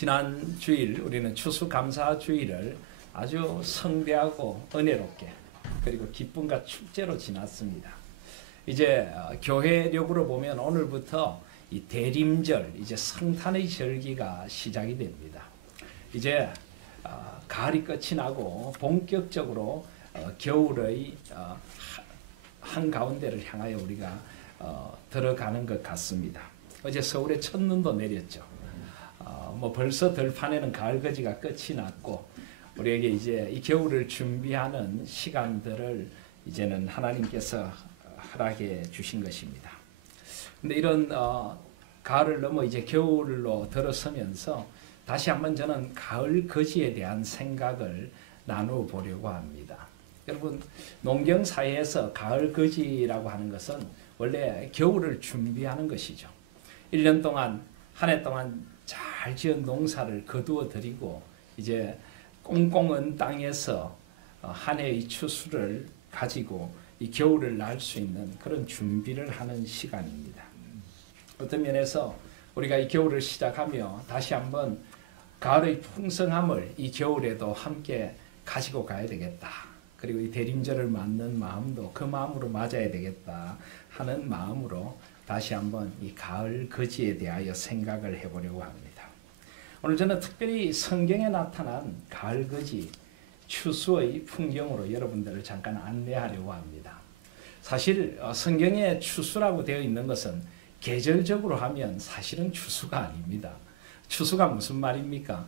지난 주일 우리는 추수감사주일을 아주 성대하고 은혜롭게 그리고 기쁨과 축제로 지났습니다. 이제 교회력으로 보면 오늘부터 이 대림절, 이제 성탄의 절기가 시작이 됩니다. 이제 가을이 끝이 나고 본격적으로 겨울의 한가운데를 향하여 우리가 들어가는 것 같습니다. 어제 서울에 첫눈도 내렸죠. 뭐 벌써 들판에는 가을거지가 끝이 났고 우리에게 이제 이 겨울을 준비하는 시간들을 이제는 하나님께서 허락해 주신 것입니다. 근데 이런 가을을 넘어 이제 겨울로 들어서면서 다시 한번 저는 가을 거지에 대한 생각을 나누어 보려고 합니다. 여러분, 농경 사회에서 가을 거지라고 하는 것은 원래 겨울을 준비하는 것이죠. 1년 동안 한 해 동안 잘 지은 농사를 거두어 드리고 이제 꽁꽁은 땅에서 한 해의 추수를 가지고 이 겨울을 날 수 있는 그런 준비를 하는 시간입니다. 어떤 면에서 우리가 이 겨울을 시작하며 다시 한번 가을의 풍성함을 이 겨울에도 함께 가지고 가야 되겠다. 그리고 이 대림절을 맞는 마음도 그 마음으로 맞아야 되겠다 하는 마음으로 다시 한번 이 가을 거지에 대하여 생각을 해보려고 합니다. 오늘 저는 특별히 성경에 나타난 가을 거지 추수의 풍경으로 여러분들을 잠깐 안내하려고 합니다. 사실 성경에 추수라고 되어 있는 것은 계절적으로 하면 사실은 추수가 아닙니다. 추수가 무슨 말입니까?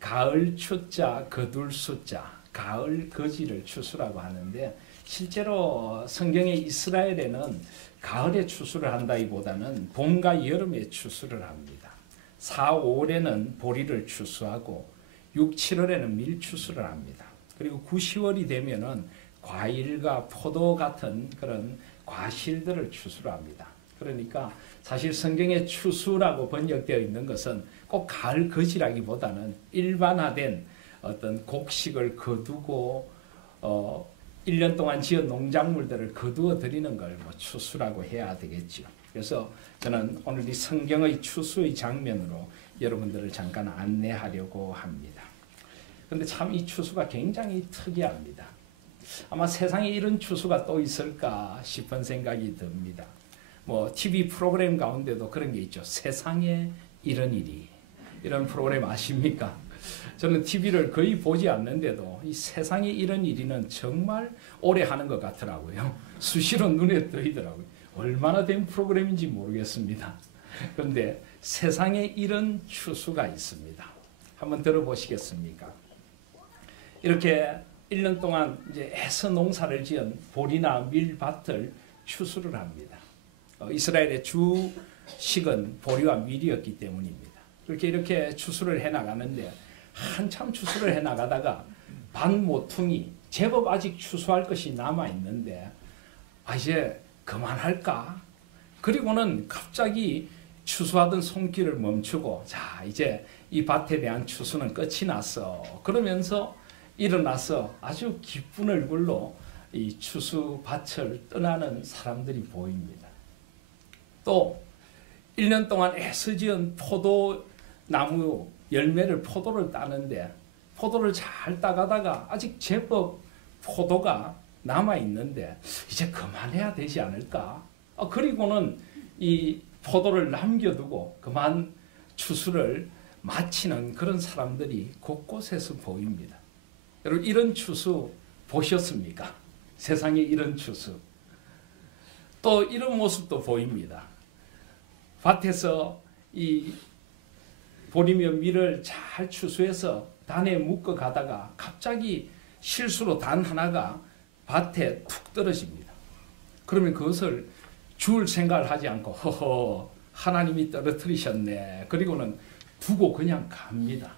가을 추자 거둘 수자 가을 거지를 추수라고 하는데 실제로 성경의 이스라엘에는 가을에 추수를 한다기보다는 봄과 여름에 추수를 합니다. 4, 5월에는 보리를 추수하고 6, 7월에는 밀추수를 합니다. 그리고 9, 10월이 되면은 과일과 포도 같은 그런 과실들을 추수를 합니다. 그러니까 사실 성경에 추수라고 번역되어 있는 것은 꼭 가을 거지라기보다는 일반화된 어떤 곡식을 거두고 1년 동안 지은 농작물들을 거두어 드리는 걸 추수라고 해야 되겠죠. 그래서 저는 오늘 이 성경의 추수의 장면으로 여러분들을 잠깐 안내하려고 합니다. 그런데 참 이 추수가 굉장히 특이합니다. 아마 세상에 이런 추수가 또 있을까 싶은 생각이 듭니다. 뭐 TV 프로그램 가운데도 그런 게 있죠. 세상에 이런 일이. 이런 프로그램 아십니까? 저는 TV를 거의 보지 않는데도 이 세상에 이런 일이는 정말 오래 하는 것 같더라고요. 수시로 눈에 뜨이더라고요. 얼마나 된 프로그램인지 모르겠습니다. 그런데 세상에 이런 추수가 있습니다. 한번 들어보시겠습니까? 이렇게 1년 동안 이제 애써 농사를 지은 보리나 밀밭을 추수를 합니다. 이스라엘의 주식은 보리와 밀이었기 때문입니다. 이렇게 추수를 해나가는데 한참 추수를 해나가다가 반 모퉁이 제법 아직 추수할 것이 남아있는데 이제 그만할까? 그리고는 갑자기 추수하던 손길을 멈추고 자 이제 이 밭에 대한 추수는 끝이 났어. 그러면서 일어나서 아주 기쁜 얼굴로 이 추수밭을 떠나는 사람들이 보입니다. 또 1년 동안 애써 지은 포도나무 열매를 포도를 따는데 포도를 잘 따가다가 아직 제법 포도가 남아있는데 이제 그만해야 되지 않을까? 그리고는 이 포도를 남겨두고 그만 추수를 마치는 그런 사람들이 곳곳에서 보입니다. 여러분 이런 추수 보셨습니까? 세상에 이런 추수. 또 이런 모습도 보입니다. 밭에서 이 보리며 밀을 잘 추수해서 단에 묶어 가다가 갑자기 실수로 단 하나가 밭에 툭 떨어집니다. 그러면 그것을 줄 생각을 하지 않고 허허 하나님이 떨어뜨리셨네. 그리고는 두고 그냥 갑니다.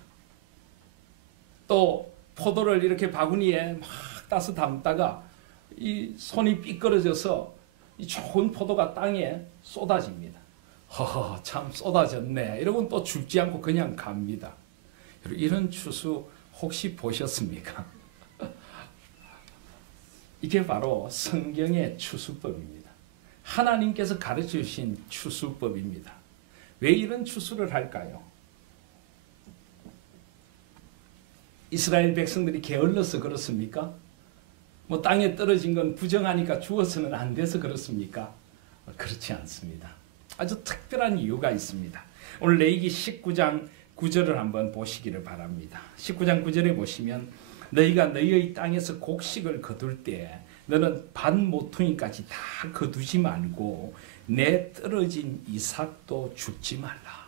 또 포도를 이렇게 바구니에 막 따서 담다가 이 손이 삐끄러져서 이 좋은 포도가 땅에 쏟아집니다. 허허 참 쏟아졌네. 이러고는 또 줍지 않고 그냥 갑니다. 이런 추수 혹시 보셨습니까? 이게 바로 성경의 추수법입니다. 하나님께서 가르쳐 주신 추수법입니다. 왜 이런 추수를 할까요? 이스라엘 백성들이 게을러서 그렇습니까? 뭐 땅에 떨어진 건 부정하니까 주어서는 안 돼서 그렇습니까? 그렇지 않습니다. 아주 특별한 이유가 있습니다. 오늘 레위기 19장 9절을 한번 보시기를 바랍니다. 19장 9절에 보시면 너희가 너희의 땅에서 곡식을 거둘 때 너는 반 모퉁이까지 다 거두지 말고 내 떨어진 이삭도 줍지 말라.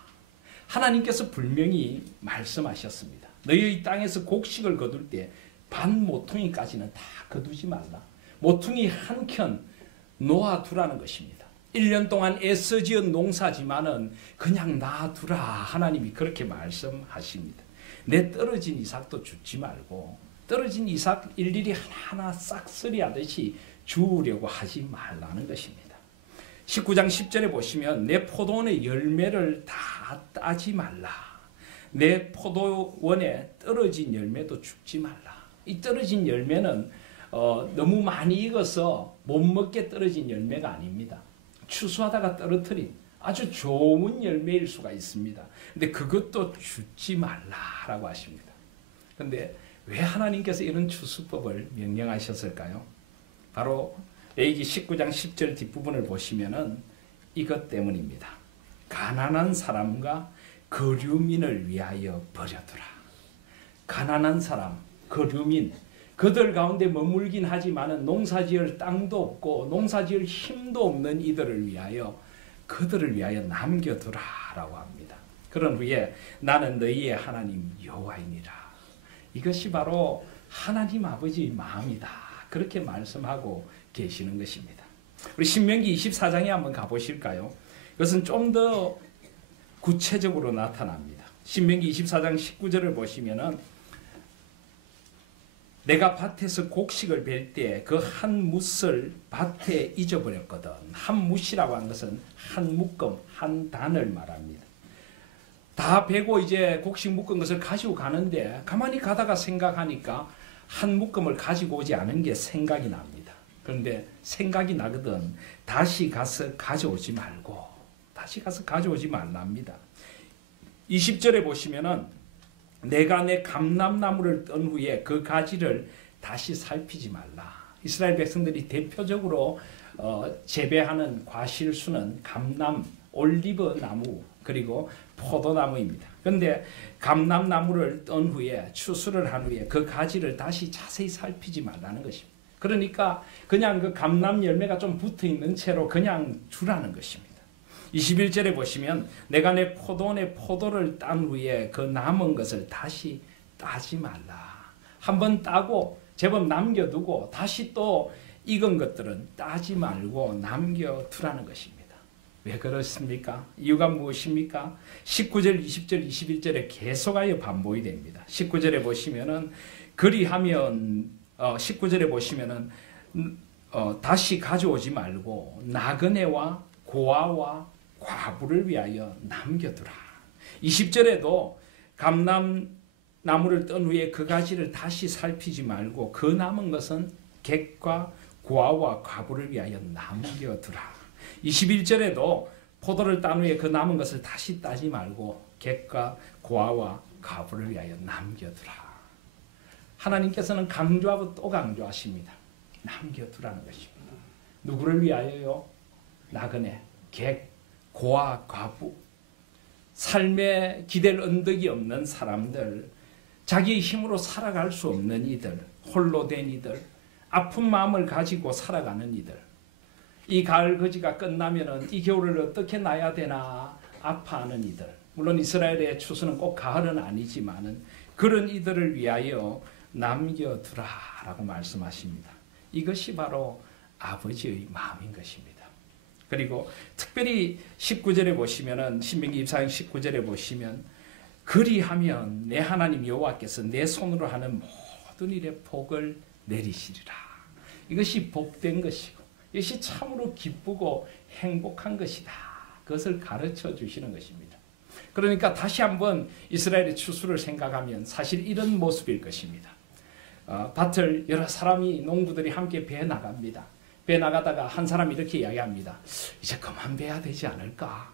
하나님께서 분명히 말씀하셨습니다. 너희의 땅에서 곡식을 거둘 때 반 모퉁이까지는 다 거두지 말라. 모퉁이 한 켠 놓아두라는 것입니다. 1년 동안 애써 지은 농사지만은 그냥 놔두라. 하나님이 그렇게 말씀하십니다. 내 떨어진 이삭도 줍지 말고 떨어진 이삭 일일이 하나하나 싹쓸이 하듯이 주우려고 하지 말라는 것입니다. 19장 10절에 보시면 내 포도원의 열매를 다 따지 말라. 내 포도원에 떨어진 열매도 줍지 말라. 이 떨어진 열매는 너무 많이 익어서 못 먹게 떨어진 열매가 아닙니다. 추수하다가 떨어뜨린 아주 좋은 열매일 수가 있습니다. 근데 그것도 줍지 말라라고 하십니다. 근데 왜 하나님께서 이런 추수법을 명령하셨을까요? 바로 레위기 19장 10절 뒷부분을 보시면은 이것 때문입니다. 가난한 사람과 거류민을 위하여 버려두라. 가난한 사람, 거류민, 그들 가운데 머물긴 하지만은 농사지을 땅도 없고 농사지을 힘도 없는 이들을 위하여 그들을 위하여 남겨두라라고 합니다. 그런 후에 나는 너희의 하나님 여호와이니라. 이것이 바로 하나님 아버지의 마음이다. 그렇게 말씀하고 계시는 것입니다. 우리 신명기 24장에 한번 가보실까요? 이것은 좀 더 구체적으로 나타납니다. 신명기 24장 19절을 보시면은 내가 밭에서 곡식을 벨 때 그 한 뭇을 밭에 잊어버렸거든. 한 뭇이라고 하는 것은 한 묶음, 한 단을 말합니다. 다 베고 이제 곡식 묶은 것을 가지고 가는데 가만히 가다가 생각하니까 한 묶음을 가지고 오지 않은 게 생각이 납니다. 그런데 생각이 나거든 다시 가서 가져오지 말고 다시 가서 가져오지 말랍니다. 20절에 보시면은 내가 내 감람나무를 떤 후에 그 가지를 다시 살피지 말라. 이스라엘 백성들이 대표적으로 재배하는 과실수는 감람, 올리브 나무 그리고 포도나무입니다. 그런데 감람나무를 떤 후에 추수를 한 후에 그 가지를 다시 자세히 살피지 말라는 것입니다. 그러니까 그냥 그 감람 열매가 좀 붙어있는 채로 그냥 주라는 것입니다. 21절에 보시면 내가 내 포도원의 포도를 딴 후에 그 남은 것을 다시 따지 말라. 한번 따고 제법 남겨두고 다시 또 익은 것들은 따지 말고 남겨두라는 것입니다. 왜 그렇습니까? 이유가 무엇입니까? 19절, 20절, 21절에 계속하여 반복이 됩니다. 19절에 보시면은 그리하면 19절에 보시면은 다시 가져오지 말고 나그네와 고아와 과부를 위하여 남겨두라. 20절에도 감람나무를 떤 후에 그 가지를 다시 살피지 말고 그 남은 것은 객과 고아와 과부를 위하여 남겨두라. 21절에도 포도를 딴 후에 그 남은 것을 다시 따지 말고 객과 고아와 과부를 위하여 남겨두라. 하나님께서는 강조하고 또 강조하십니다. 남겨두라는 것입니다. 누구를 위하여요? 나그네, 객, 고아, 과부, 삶에 기댈 언덕이 없는 사람들, 자기의 힘으로 살아갈 수 없는 이들, 홀로 된 이들, 아픈 마음을 가지고 살아가는 이들, 이 가을 거지가 끝나면은 이 겨울을 어떻게 나야 되나 아파하는 이들, 물론 이스라엘의 추수는 꼭 가을은 아니지만은 그런 이들을 위하여 남겨두라라고 말씀하십니다. 이것이 바로 아버지의 마음인 것입니다. 그리고 특별히 19절에 보시면은 신명기 24장 19절에 보시면 그리하면 내 하나님 여호와께서 내 손으로 하는 모든 일에 복을 내리시리라. 이것이 복된 것이고 이것이 참으로 기쁘고 행복한 것이다. 그것을 가르쳐 주시는 것입니다. 그러니까 다시 한번 이스라엘의 추수를 생각하면 사실 이런 모습일 것입니다. 밭을 여러 사람이 농부들이 함께 베어 나갑니다. 배 나가다가 한 사람이 이렇게 이야기합니다. 이제 그만 배야 되지 않을까?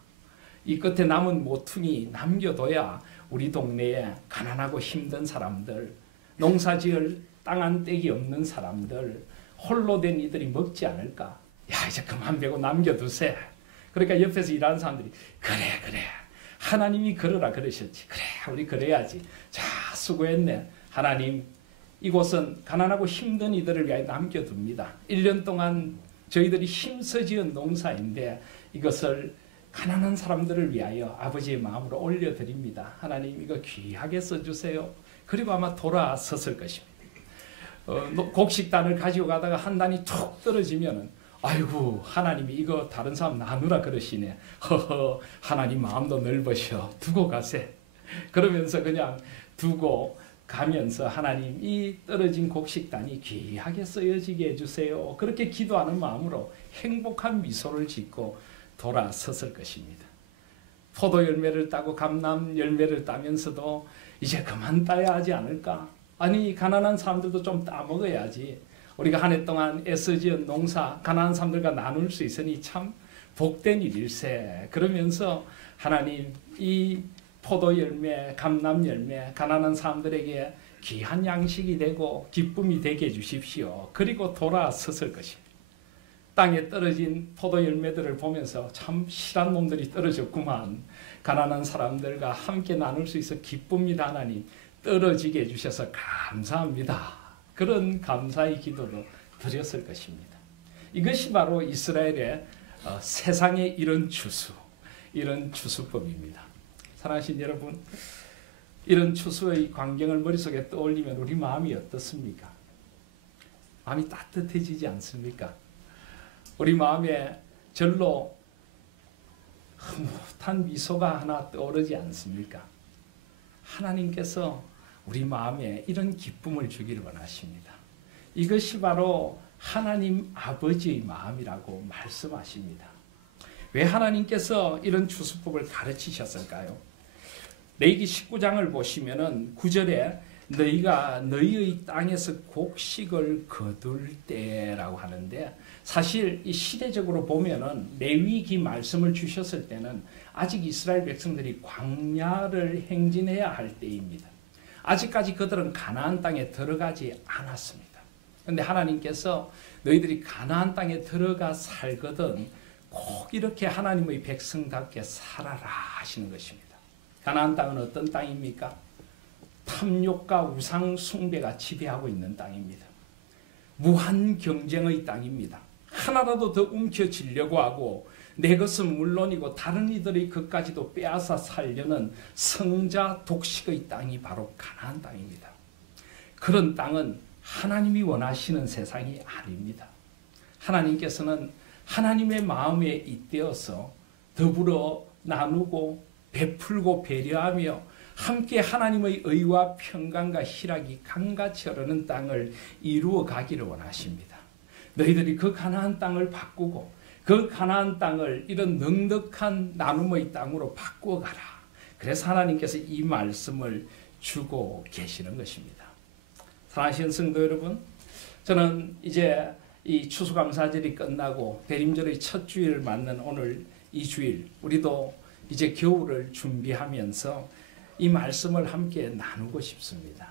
이 끝에 남은 모퉁이 남겨둬야 우리 동네에 가난하고 힘든 사람들 농사지을 땅 한 떼기 없는 사람들, 홀로 된 이들이 먹지 않을까? 야, 이제 그만 베고 남겨두세. 그러니까 옆에서 일하는 사람들이 그래 하나님이 그러라 그러셨지. 그래 우리 그래야지. 자, 수고했네. 하나님, 이곳은 가난하고 힘든 이들을 위하여 남겨둡니다. 1년 동안 저희들이 힘써 지은 농사인데 이것을 가난한 사람들을 위하여 아버지의 마음으로 올려드립니다. 하나님, 이거 귀하게 써주세요. 그리고 아마 돌아섰을 것입니다. 곡식단을 가지고 가다가 한 단이 툭 떨어지면은 아이고, 하나님이 이거 다른 사람 나누라 그러시네. 허허, 하나님 마음도 넓으셔. 두고 가세. 그러면서 그냥 두고 가면서 하나님, 이 떨어진 곡식단이 귀하게 쓰여지게 해주세요. 그렇게 기도하는 마음으로 행복한 미소를 짓고 돌아섰을 것입니다. 포도 열매를 따고 감람 열매를 따면서도 이제 그만 따야 하지 않을까? 아니, 가난한 사람들도 좀 따먹어야지. 우리가 한 해 동안 애써지은 농사 가난한 사람들과 나눌 수 있으니 참 복된 일일세. 그러면서 하나님, 이 포도 열매, 감람 열매 가난한 사람들에게 귀한 양식이 되고 기쁨이 되게 해주십시오. 그리고 돌아섰을 것입니다. 땅에 떨어진 포도 열매들을 보면서 참 실한 놈들이 떨어졌구만. 가난한 사람들과 함께 나눌 수 있어 기쁩니다. 하나님, 떨어지게 해주셔서 감사합니다. 그런 감사의 기도도 드렸을 것입니다. 이것이 바로 이스라엘의 세상의 이런 추수법입니다. 사랑하신 여러분, 이런 추수의 광경을 머릿속에 떠올리면 우리 마음이 어떻습니까? 마음이 따뜻해지지 않습니까? 우리 마음에 절로 흐뭇한 미소가 하나 떠오르지 않습니까? 하나님께서 우리 마음에 이런 기쁨을 주기를 원하십니다. 이것이 바로 하나님 아버지의 마음이라고 말씀하십니다. 왜 하나님께서 이런 추수법을 가르치셨을까요? 레위기 19장을 보시면은 9절에 너희가 너희의 땅에서 곡식을 거둘 때라고 하는데, 사실 이 시대적으로 보면은 레위기 말씀을 주셨을 때는 아직 이스라엘 백성들이 광야를 행진해야 할 때입니다. 아직까지 그들은 가나안 땅에 들어가지 않았습니다. 그런데 하나님께서 너희들이 가나안 땅에 들어가 살거든 꼭 이렇게 하나님의 백성답게 살아라 하시는 것입니다. 가나안 땅은 어떤 땅입니까? 탐욕과 우상 숭배가 지배하고 있는 땅입니다. 무한 경쟁의 땅입니다. 하나라도 더 움켜쥐려고 하고 내 것은 물론이고 다른 이들의 것까지도 빼앗아 살려는 성자 독식의 땅이 바로 가나안 땅입니다. 그런 땅은 하나님이 원하시는 세상이 아닙니다. 하나님께서는 하나님의 마음에 잇대어서 더불어 나누고 베풀고 배려하며 함께 하나님의 의와 평강과 희락이 강같이 흐르는 땅을 이루어 가기를 원하십니다. 너희들이 그 가나안 땅을 바꾸고 그 가나안 땅을 이런 넉넉한 나눔의 땅으로 바꾸어 가라. 그래서 하나님께서 이 말씀을 주고 계시는 것입니다. 사랑하시는 성도 여러분, 저는 이제 이 추수감사절이 끝나고 대림절의 첫 주일을 맞는 오늘 이 주일, 우리도 이제 겨울을 준비하면서 이 말씀을 함께 나누고 싶습니다.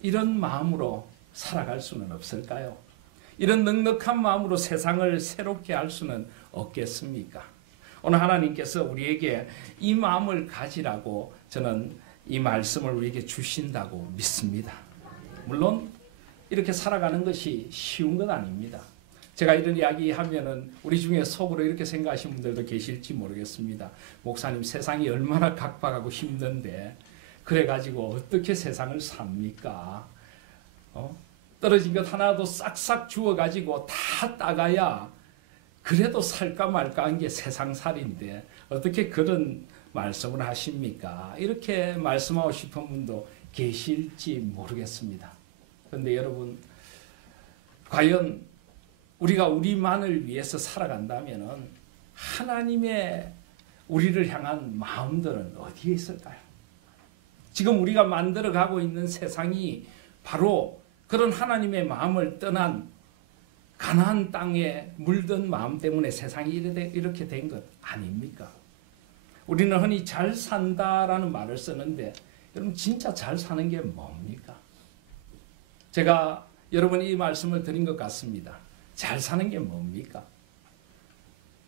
이런 마음으로 살아갈 수는 없을까요? 이런 넉넉한 마음으로 세상을 새롭게 할 수는 없겠습니까? 오늘 하나님께서 우리에게 이 마음을 가지라고 저는 이 말씀을 우리에게 주신다고 믿습니다. 물론 이렇게 살아가는 것이 쉬운 건 아닙니다. 제가 이런 이야기 하면은 우리 중에 속으로 이렇게 생각하시는 분들도 계실지 모르겠습니다. 목사님, 세상이 얼마나 각박하고 힘든데 그래가지고 어떻게 세상을 삽니까? 떨어진 것 하나도 싹싹 주워가지고 다 따가야 그래도 살까 말까 한 게 세상살인데 어떻게 그런 말씀을 하십니까? 이렇게 말씀하고 싶은 분도 계실지 모르겠습니다. 그런데 여러분, 과연 우리가 우리만을 위해서 살아간다면 하나님의 우리를 향한 마음들은 어디에 있을까요? 지금 우리가 만들어가고 있는 세상이 바로 그런 하나님의 마음을 떠난 가나안 땅에 물든 마음 때문에 세상이 이렇게 된 것 아닙니까? 우리는 흔히 잘 산다라는 말을 쓰는데 여러분, 진짜 잘 사는 게 뭡니까? 제가 여러분이 이 말씀을 드린 것 같습니다. 잘 사는 게 뭡니까?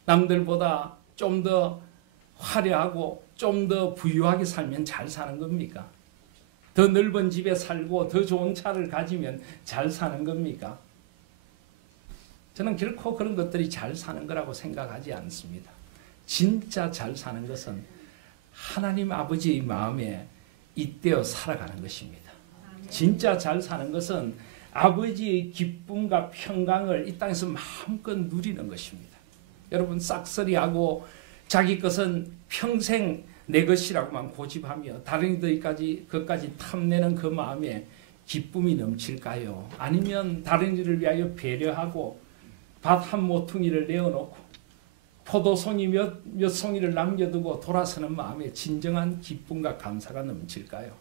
남들보다 좀 더 화려하고 좀 더 부유하게 살면 잘 사는 겁니까? 더 넓은 집에 살고 더 좋은 차를 가지면 잘 사는 겁니까? 저는 결코 그런 것들이 잘 사는 거라고 생각하지 않습니다. 진짜 잘 사는 것은 하나님 아버지의 마음에 잇대어 살아가는 것입니다. 진짜 잘 사는 것은 아버지의 기쁨과 평강을 이 땅에서 마음껏 누리는 것입니다. 여러분, 싹쓸이하고 자기 것은 평생 내 것이라고만 고집하며 다른 이들까지 그것까지 탐내는 그 마음에 기쁨이 넘칠까요? 아니면 다른 이들을 위하여 배려하고 밭 한 모퉁이를 내어놓고 포도송이 몇 송이를 남겨두고 돌아서는 마음에 진정한 기쁨과 감사가 넘칠까요?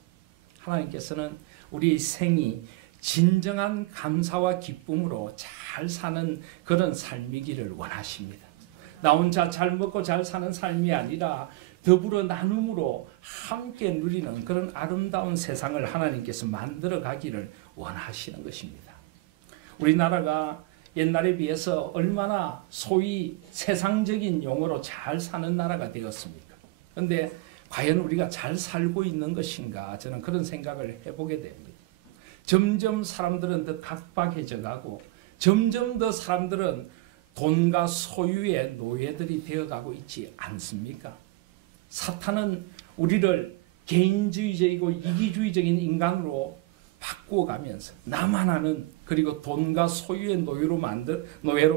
하나님께서는 우리 생이 진정한 감사와 기쁨으로 잘 사는 그런 삶이기를 원하십니다. 나 혼자 잘 먹고 잘 사는 삶이 아니라 더불어 나눔으로 함께 누리는 그런 아름다운 세상을 하나님께서 만들어 가기를 원하시는 것입니다. 우리나라가 옛날에 비해서 얼마나 소위 세상적인 용어로 잘 사는 나라가 되었습니까? 그런데 과연 우리가 잘 살고 있는 것인가? 저는 그런 생각을 해보게 됩니다. 점점 사람들은 더 각박해져 가고 점점 더 사람들은 돈과 소유의 노예들이 되어가고 있지 않습니까? 사탄은 우리를 개인주의적이고 이기주의적인 인간으로 바꾸어가면서 나만 아는 그리고 돈과 소유의 노예로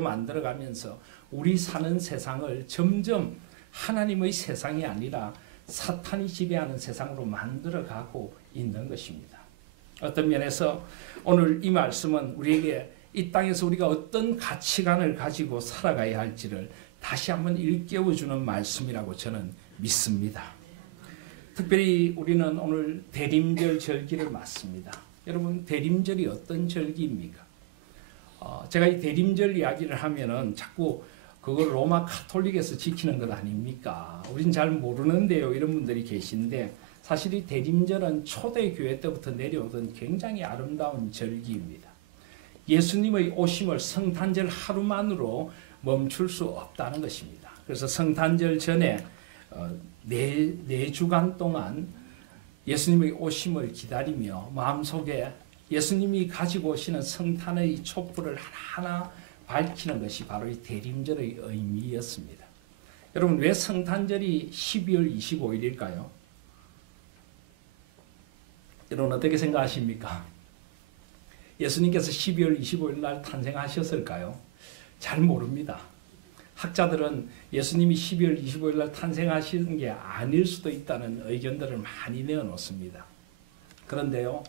만들어가면서 우리 사는 세상을 점점 하나님의 세상이 아니라 사탄이 지배하는 세상으로 만들어가고 있는 것입니다. 어떤 면에서 오늘 이 말씀은 우리에게 이 땅에서 우리가 어떤 가치관을 가지고 살아가야 할지를 다시 한번 일깨워주는 말씀이라고 저는 믿습니다. 특별히 우리는 오늘 대림절 절기를 맞습니다. 여러분, 대림절이 어떤 절기입니까? 제가 이 대림절 이야기를 하면은 자꾸 그걸 로마 카톨릭에서 지키는 것 아닙니까? 우린 잘 모르는데요. 이런 분들이 계신데 사실 이 대림절은 초대교회 때부터 내려오던 굉장히 아름다운 절기입니다. 예수님의 오심을 성탄절 하루만으로 멈출 수 없다는 것입니다. 그래서 성탄절 전에 네 주간 동안 예수님의 오심을 기다리며 마음속에 예수님이 가지고 오시는 성탄의 촛불을 하나하나 밝히는 것이 바로 이 대림절의 의미였습니다. 여러분, 왜 성탄절이 12월 25일일까요? 여러분 어떻게 생각하십니까? 예수님께서 12월 25일 날 탄생하셨을까요? 잘 모릅니다. 학자들은 예수님이 12월 25일 날 탄생하시는 게 아닐 수도 있다는 의견들을 많이 내어놓습니다. 그런데요,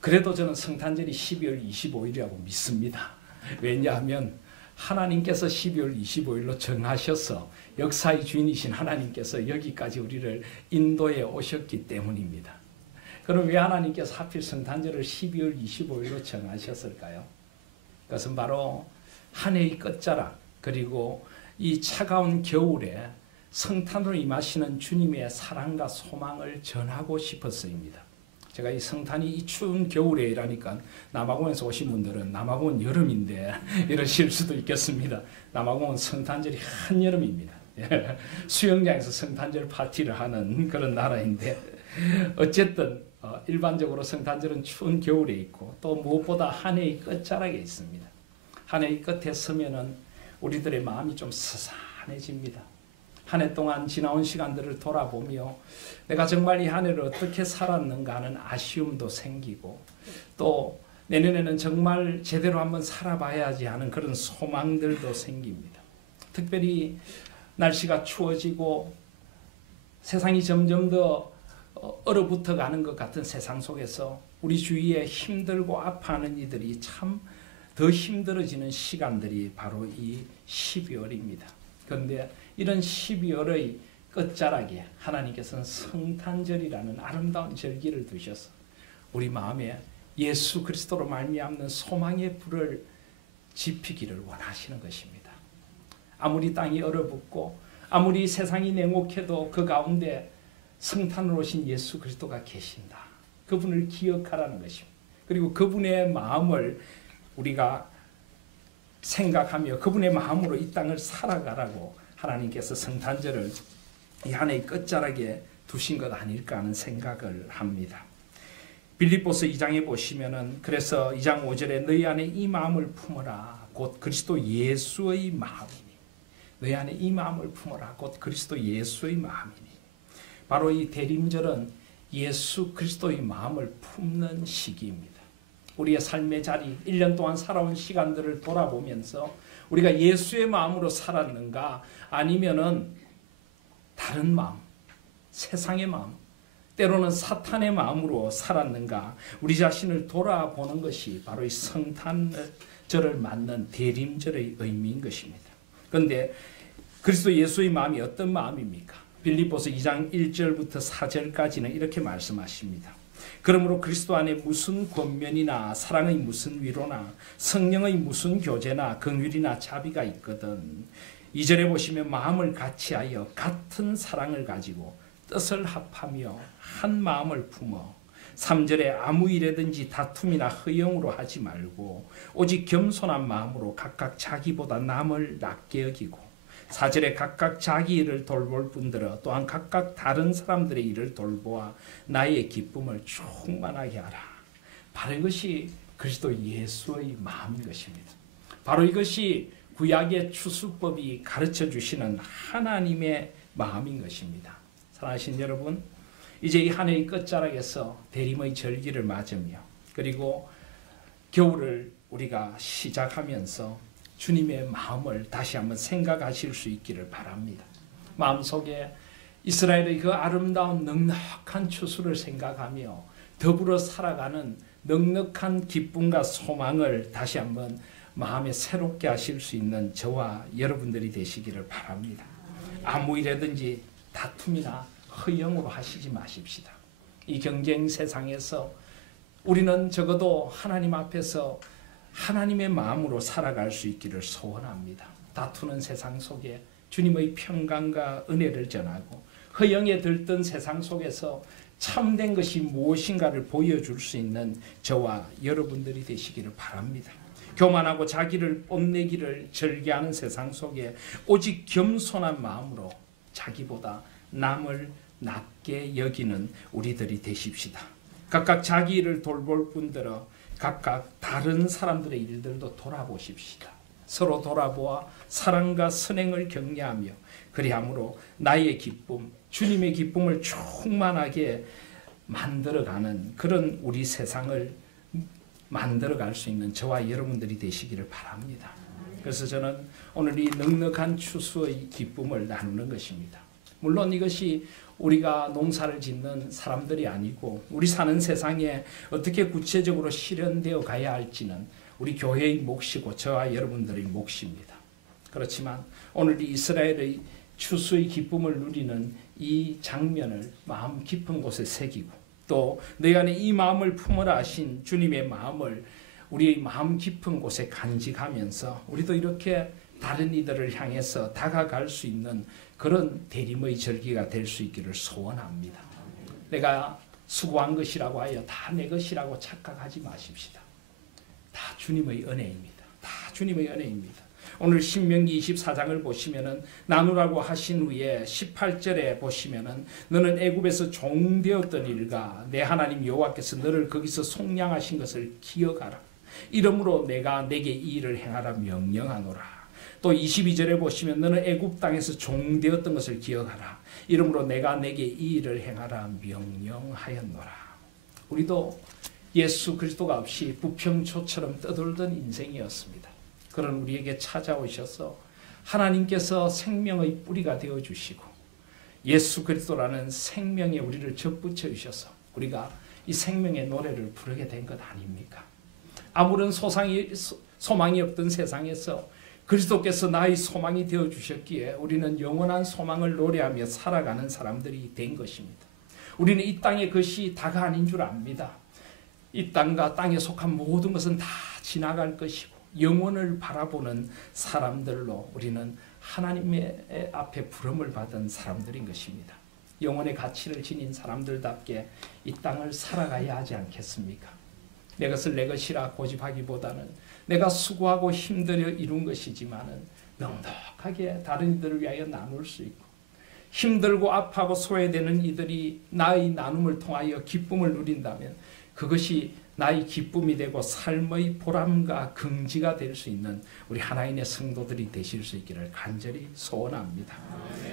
그래도 저는 성탄절이 12월 25일이라고 믿습니다. 왜냐하면 하나님께서 12월 25일로 정하셔서 역사의 주인이신 하나님께서 여기까지 우리를 인도해 오셨기 때문입니다. 그럼 왜 하나님께서 하필 성탄절을 12월 25일로 정하셨을까요? 그것은 바로 한 해의 끝자락 그리고 이 차가운 겨울에 성탄으로 임하시는 주님의 사랑과 소망을 전하고 싶었습니다. 제가 이 성탄이 이 추운 겨울에 이라니까 남아공에서 오신 분들은 남아공은 여름인데 이러실 수도 있겠습니다. 남아공은 성탄절이 한여름입니다. 수영장에서 성탄절 파티를 하는 그런 나라인데 어쨌든 일반적으로 성탄절은 추운 겨울에 있고 또 무엇보다 한 해의 끝자락에 있습니다. 한 해의 끝에 서면은 우리들의 마음이 좀 스산해집니다. 한 해 동안 지나온 시간들을 돌아보며 내가 정말 이 한 해를 어떻게 살았는가 하는 아쉬움도 생기고 또 내년에는 정말 제대로 한번 살아봐야지 하는 그런 소망들도 생깁니다. 특별히 날씨가 추워지고 세상이 점점 더 얼어붙어 가는 것 같은 세상 속에서 우리 주위에 힘들고 아파하는 이들이 참 더 힘들어지는 시간들이 바로 이 12월입니다. 그런데 이런 12월의 끝자락에 하나님께서는 성탄절이라는 아름다운 절기를 두셔서 우리 마음에 예수 그리스도로 말미암는 소망의 불을 지피기를 원하시는 것입니다. 아무리 땅이 얼어붙고 아무리 세상이 냉혹해도 그 가운데 성탄으로 오신 예수 그리스도가 계신다. 그분을 기억하라는 것입니다. 그리고 그분의 마음을 우리가 생각하며 그분의 마음으로 이 땅을 살아가라고 하나님께서 성탄절을 이 한 해의 끝자락에 두신 것 아닐까 하는 생각을 합니다. 빌립보서 2장에 보시면은 그래서 2장 5절에 너희 안에 이 마음을 품어라 곧 그리스도 예수의 마음이니 너희 안에 이 마음을 품어라 곧 그리스도 예수의 마음이니 바로 이 대림절은 예수 그리스도의 마음을 품는 시기입니다. 우리의 삶의 자리 1년 동안 살아온 시간들을 돌아보면서 우리가 예수의 마음으로 살았는가 아니면은 다른 마음 세상의 마음 때로는 사탄의 마음으로 살았는가 우리 자신을 돌아보는 것이 바로 이 성탄절을 맞는 대림절의 의미인 것입니다. 그런데 그리스도 예수의 마음이 어떤 마음입니까? 빌립보서 2장 1절부터 4절까지는 이렇게 말씀하십니다. 그러므로 그리스도 안에 무슨 권면이나 사랑의 무슨 위로나 성령의 무슨 교제나 긍휼이나 자비가 있거든 2절에 보시면 마음을 같이하여 같은 사랑을 가지고 뜻을 합하며 한 마음을 품어 3절에 아무 일에든지 다툼이나 허영으로 하지 말고 오직 겸손한 마음으로 각각 자기보다 남을 낮게 여기고 4절에 각각 자기 일을 돌볼 뿐더러 또한 각각 다른 사람들의 일을 돌보아 나의 기쁨을 충만하게 하라. 바로 이것이 그리스도 예수의 마음인 것입니다. 바로 이것이 구약의 추수법이 가르쳐 주시는 하나님의 마음인 것입니다. 사랑하신 여러분, 이제 이 한 해의 끝자락에서 대림의 절기를 맞으며 그리고 겨울을 우리가 시작하면서 주님의 마음을 다시 한번 생각하실 수 있기를 바랍니다. 마음속에 이스라엘의 그 아름다운 넉넉한 추수를 생각하며 더불어 살아가는 넉넉한 기쁨과 소망을 다시 한번 마음에 새롭게 하실 수 있는 저와 여러분들이 되시기를 바랍니다. 아무 일에든지 다툼이나 허영으로 하시지 마십시다. 이 경쟁 세상에서 우리는 적어도 하나님 앞에서 하나님의 마음으로 살아갈 수 있기를 소원합니다. 다투는 세상 속에 주님의 평강과 은혜를 전하고 허영에 들뜬 세상 속에서 참된 것이 무엇인가를 보여줄 수 있는 저와 여러분들이 되시기를 바랍니다. 교만하고 자기를 뽐내기를 즐겨하는 세상 속에 오직 겸손한 마음으로 자기보다 남을 낮게 여기는 우리들이 되십시다. 각각 자기 일을 돌볼 뿐더러 각각 다른 사람들의 일들도 돌아보십시다. 서로 돌아보아 사랑과 선행을 격려하며 그리함으로 나의 기쁨, 주님의 기쁨을 충만하게 만들어가는 그런 우리 세상을 만들어갈 수 있는 저와 여러분들이 되시기를 바랍니다. 그래서 저는 오늘 이 넉넉한 추수의 기쁨을 나누는 것입니다. 물론 이것이 우리가 농사를 짓는 사람들이 아니고 우리 사는 세상에 어떻게 구체적으로 실현되어 가야 할지는 우리 교회의 몫이고 저와 여러분들의 몫입니다. 그렇지만 오늘 이 이스라엘의 추수의 기쁨을 누리는 이 장면을 마음 깊은 곳에 새기고 또 내 안에 이 마음을 품으라 하신 주님의 마음을 우리의 마음 깊은 곳에 간직하면서 우리도 이렇게 다른 이들을 향해서 다가갈 수 있는 그런 대림의 절기가 될 수 있기를 소원합니다. 내가 수고한 것이라고 하여 다 내 것이라고 착각하지 마십시다. 다 주님의 은혜입니다. 다 주님의 은혜입니다. 오늘 신명기 24장을 보시면은 나누라고 하신 후에 18절에 보시면은 너는 애굽에서 종되었던 일과 내 하나님 여호와께서 너를 거기서 속량하신 것을 기억하라. 이러므로 내가 내게 이 일을 행하라 명령하노라. 또 22절에 보시면 너는 애굽 땅에서 종되었던 것을 기억하라. 이러므로 내가 내게 이 일을 행하라 명령하였노라. 우리도 예수 그리스도가 없이 부평초처럼 떠돌던 인생이었습니다. 그런 우리에게 찾아오셔서 하나님께서 생명의 뿌리가 되어주시고 예수 그리스도라는 생명에 우리를 접붙여 주셔서 우리가 이 생명의 노래를 부르게 된 것 아닙니까? 아무런 소망이 없던 세상에서 그리스도께서 나의 소망이 되어주셨기에 우리는 영원한 소망을 노래하며 살아가는 사람들이 된 것입니다. 우리는 이 땅의 것이 다가 아닌 줄 압니다. 이 땅과 땅에 속한 모든 것은 다 지나갈 것이고 영원을 바라보는 사람들로 우리는 하나님의 앞에 부름을 받은 사람들인 것입니다. 영혼의 가치를 지닌 사람들답게 이 땅을 살아가야 하지 않겠습니까? 내 것을 내 것이라 고집하기보다는 내가 수고하고 힘들여 이룬 것이지만은 넉넉하게 다른 이들을 위하여 나눌 수 있고, 힘들고 아파하고 소외되는 이들이 나의 나눔을 통하여 기쁨을 누린다면 그것이 나의 기쁨이 되고 삶의 보람과 긍지가 될 수 있는 우리 하나님의 성도들이 되실 수 있기를 간절히 소원합니다.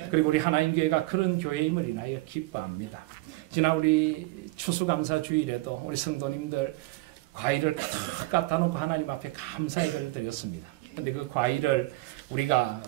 그리고 우리 하나님 교회가 그런 교회임을 인하여 기뻐합니다. 지난 우리 추수감사주일에도 우리 성도님들 과일을 가득 갖다 놓고 하나님 앞에 감사의 글을 드렸습니다. 근데 그 과일을 우리가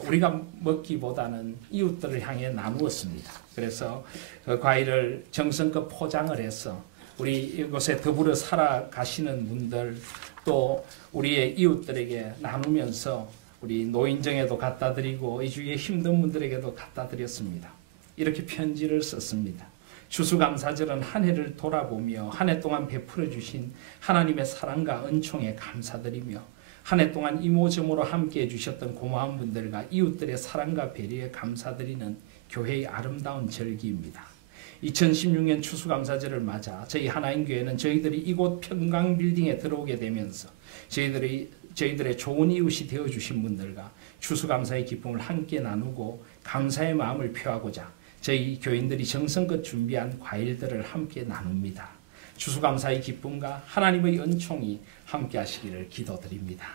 먹기보다는 이웃들을 향해 나누었습니다. 그래서 그 과일을 정성껏 포장을 해서 우리 이곳에 더불어 살아가시는 분들, 또 우리의 이웃들에게 나누면서 우리 노인정에도 갖다 드리고 이 주위에 힘든 분들에게도 갖다 드렸습니다. 이렇게 편지를 썼습니다. 추수감사절은 한 해를 돌아보며 한 해 동안 베풀어 주신 하나님의 사랑과 은총에 감사드리며 한 해 동안 이모저모로 함께해 주셨던 고마운 분들과 이웃들의 사랑과 배려에 감사드리는 교회의 아름다운 절기입니다. 2016년 추수감사절을 맞아 저희 하나님교회는 저희들이 이곳 평강빌딩에 들어오게 되면서 저희들의 좋은 이웃이 되어주신 분들과 추수감사의 기쁨을 함께 나누고 감사의 마음을 표하고자 저희 교인들이 정성껏 준비한 과일들을 함께 나눕니다. 추수감사의 기쁨과 하나님의 은총이 함께 하시기를 기도드립니다.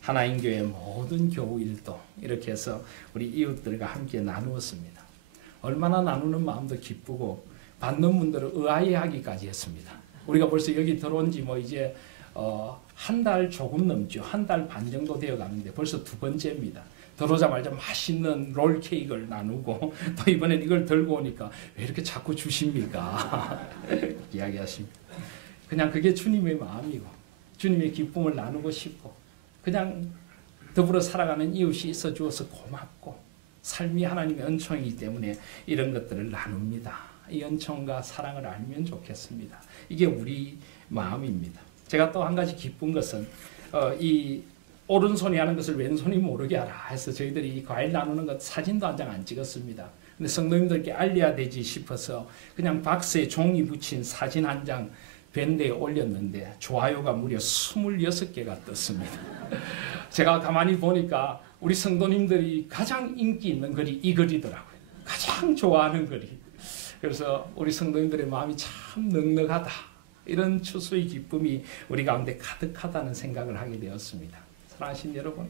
하나님교회 모든 교우일도 이렇게 해서 우리 이웃들과 함께 나누었습니다. 얼마나 나누는 마음도 기쁘고 받는 분들은 의아해하기까지 했습니다. 우리가 벌써 여기 들어온 지 뭐 이제 한 달 조금 넘죠. 한 달 반 정도 되어 가는데 벌써 두 번째입니다. 들어오자마자 맛있는 롤 케이크를 나누고 또 이번엔 이걸 들고 오니까 왜 이렇게 자꾸 주십니까? 이야기하십니다. 그냥 그게 주님의 마음이고 주님의 기쁨을 나누고 싶고 그냥 더불어 살아가는 이웃이 있어 주어서 고맙고 삶이 하나님의 은총이기 때문에 이런 것들을 나눕니다. 이 은총과 사랑을 알면 좋겠습니다. 이게 우리 마음입니다. 제가 또 한 가지 기쁜 것은 이 오른손이 하는 것을 왼손이 모르게 하라 해서 저희들이 이 과일 나누는 것 사진도 한 장 안 찍었습니다. 근데 성도님들께 알려야 되지 싶어서 그냥 박스에 종이 붙인 사진 한 장 밴드에 올렸는데 좋아요가 무려 26개가 떴습니다. 제가 가만히 보니까 우리 성도님들이 가장 인기 있는 글이 이 글이더라고요. 가장 좋아하는 글이. 그래서 우리 성도님들의 마음이 참 넉넉하다. 이런 추수의 기쁨이 우리 가운데 가득하다는 생각을 하게 되었습니다. 사랑하신 여러분,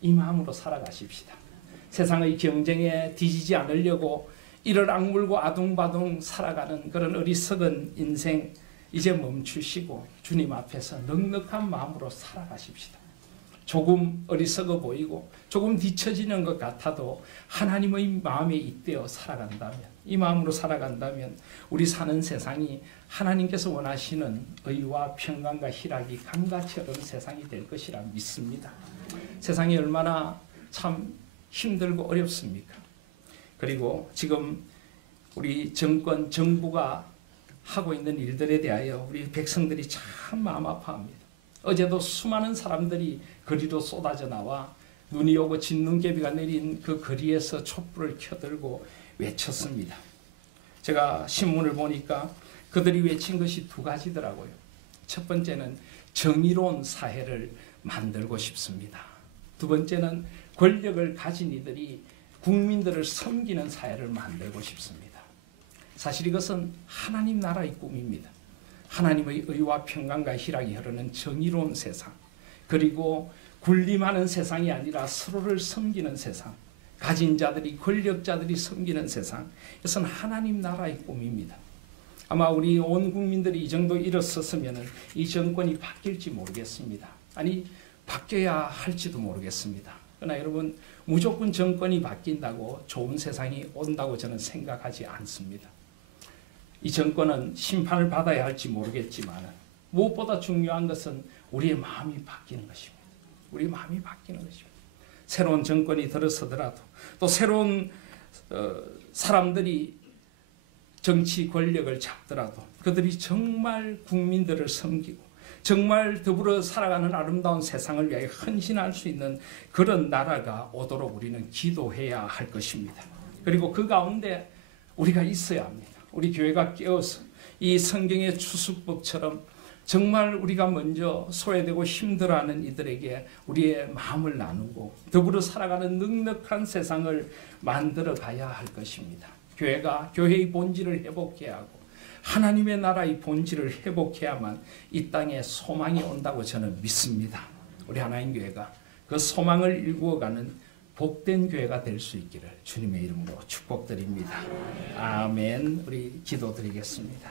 이 마음으로 살아가십시다. 세상의 경쟁에 뒤지지 않으려고 이를 악물고 아둥바둥 살아가는 그런 어리석은 인생 이제 멈추시고 주님 앞에서 넉넉한 마음으로 살아가십시다. 조금 어리석어 보이고 조금 뒤처지는 것 같아도 하나님의 마음에 잇대어 살아간다면, 이 마음으로 살아간다면 우리 사는 세상이 하나님께서 원하시는 의와 평강과 희락이 강같이 흐르는 세상이 될 것이라 믿습니다. 세상이 얼마나 참 힘들고 어렵습니까? 그리고 지금 우리 정부가 하고 있는 일들에 대하여 우리 백성들이 참 마음 아파합니다. 어제도 수많은 사람들이 거리로 쏟아져 나와 눈이 오고 진눈깨비가 내린 그 거리에서 촛불을 켜들고 외쳤습니다. 제가 신문을 보니까 그들이 외친 것이 두 가지더라고요. 첫 번째는 정의로운 사회를 만들고 싶습니다. 두 번째는 권력을 가진 이들이 국민들을 섬기는 사회를 만들고 싶습니다. 사실 이것은 하나님 나라의 꿈입니다. 하나님의 의와 평강과 희락이 흐르는 정의로운 세상, 그리고 군림하는 세상이 아니라 서로를 섬기는 세상, 가진 자들이 권력자들이 섬기는 세상, 이것은 하나님 나라의 꿈입니다. 아마 우리 온 국민들이 이 정도 일어섰으면 이 정권이 바뀔지 모르겠습니다. 아니 바뀌어야 할지도 모르겠습니다. 그러나 여러분, 무조건 정권이 바뀐다고 좋은 세상이 온다고 저는 생각하지 않습니다. 이 정권은 심판을 받아야 할지 모르겠지만 무엇보다 중요한 것은 우리의 마음이 바뀌는 것입니다. 우리 마음이 바뀌는 것입니다. 새로운 정권이 들어서더라도 또 새로운 사람들이 정치 권력을 잡더라도 그들이 정말 국민들을 섬기고 정말 더불어 살아가는 아름다운 세상을 위하여 헌신할 수 있는 그런 나라가 오도록 우리는 기도해야 할 것입니다. 그리고 그 가운데 우리가 있어야 합니다. 우리 교회가 깨어서 이 성경의 추수법처럼 정말 우리가 먼저 소외되고 힘들어하는 이들에게 우리의 마음을 나누고 더불어 살아가는 넉넉한 세상을 만들어 가야 할 것입니다. 교회가 교회의 본질을 회복해야 하고 하나님의 나라의 본질을 회복해야만 이 땅에 소망이 온다고 저는 믿습니다. 우리 하나님 교회가 그 소망을 일구어가는 복된 교회가 될 수 있기를 주님의 이름으로 축복드립니다. 아멘. 우리 기도드리겠습니다.